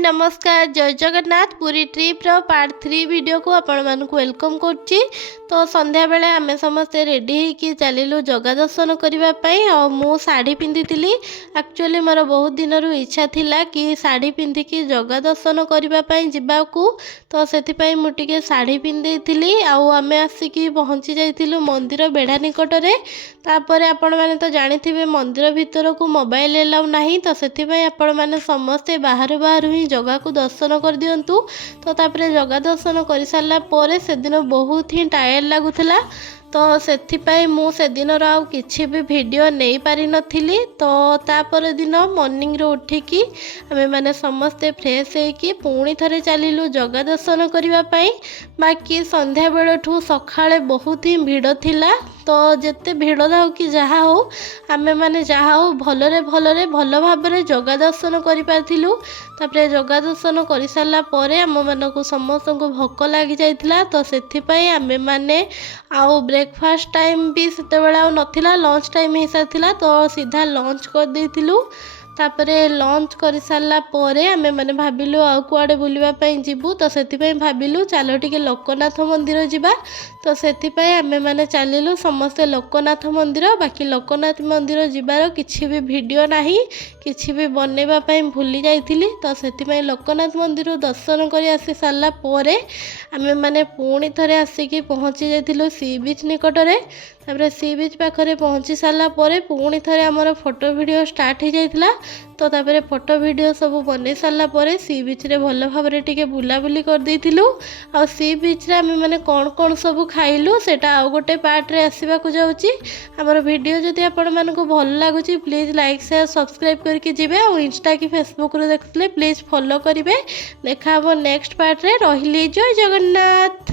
नमस्कार जय जगन्नाथ पूरी ट्रिप रो पार्ट 3 वीडियो को आपण मानक वेलकम करछि। तो संध्या बेले आमे समस्ते रेडी होइकी चलिलु जगा दर्शन करबा पई और मु साड़ी पिंधितिली। एक्चुअली मोर बहुत दिन रु इच्छा थिला कि साड़ी पिंधिकी जगा दर्शन करबा पई जिबाकू, तो सेति पई मु टिके साड़ी पिंधेइथिली। आउ आमे आसिकी पहुंची जाइथिलु मंदिर बेढ़ा निकट रे। तापर आपण माने तो जानिथिबे मंदिर भितर को मोबाइल एलाउ नाही, तो सेति पई आपण माने समस्ते बाहर बाहर ही जगह को दर्शन कर दियंतु। तो तापर जगह दर्शन कर सारा पर से दिन बहुत ही टायर लगुला, तो सेथिपाई मु से दिन आउ किछि भी वीडियो नहीं पारि नथिली। तो तापर दिन मॉर्निंग रो उठिकी आमे माने समस्ते फ्रेश होइकी पुणी थरे चलिलु जगह दर्शन करबा पई। बाकी संध्या बेलठू सखाळे बहुत ही भीड़ थिला, तो जेते भीड़ थाउ कि जहा हो आमे माने जहा हो भलरे भल भाबरे जगह दर्शन करि पारथिलु। तापरे जगह दर्शन करि सारला परे आम मानकु समस्त को भोक लागि जाइथिला, तो सेथिपाई आमे माने आउ ब्रेकफास्ट टाइम भी सेते बेला नथिला, लंच टाइम हो सारथिला, तो सीधा लंच कर देइथिलु। तापरे लंच कर सारला परे आमे माने भाबिलु आउ कुआडे बुलिबा पई जिबु, तो सेथिपाई भाबिलु चलो टिके लोकनाथ मंदिर जिबा। तो सेथिपाई आमे माने चलिलु समस्ते लोकनाथ मंदिर। बाकी लोकनाथ मंदिर जिबार किछि भी वीडियो नाही, किछि भी बनेबा पई भूली जाइथिली। तो सेथिपाई लोकनाथ मंदिर दर्शन करि आसी सारला परे आमे माने पुणी थरे आसिकी पहुंची जाइथिलु सी बीच निकट रे। तापरे सी बीच पाखरे पहुंची सारला परे पुणी थरे हमर फोटो वीडियो स्टार्ट हो जाइथिला। तो तापरे फोटो वीडियो सब बने सारला परे सी बीच रे भल भाबरे टिके बुलाबुली कर देइथिलु। आ सी बीच रे आमे माने कोन सब खाइलु सेटा आउ गोटे पार्ट रे आसीबा को जाउची। हमर वीडियो जदि आपण मानको भल लागुची प्लीज लाइक शेयर सब्सक्राइब करके जिबे, और इंस्टा की फेसबुक रे देखले प्लीज फॉलो करिवे। देखा हबो नेक्स्ट पार्ट रे। रहिली जय जगन्नाथ।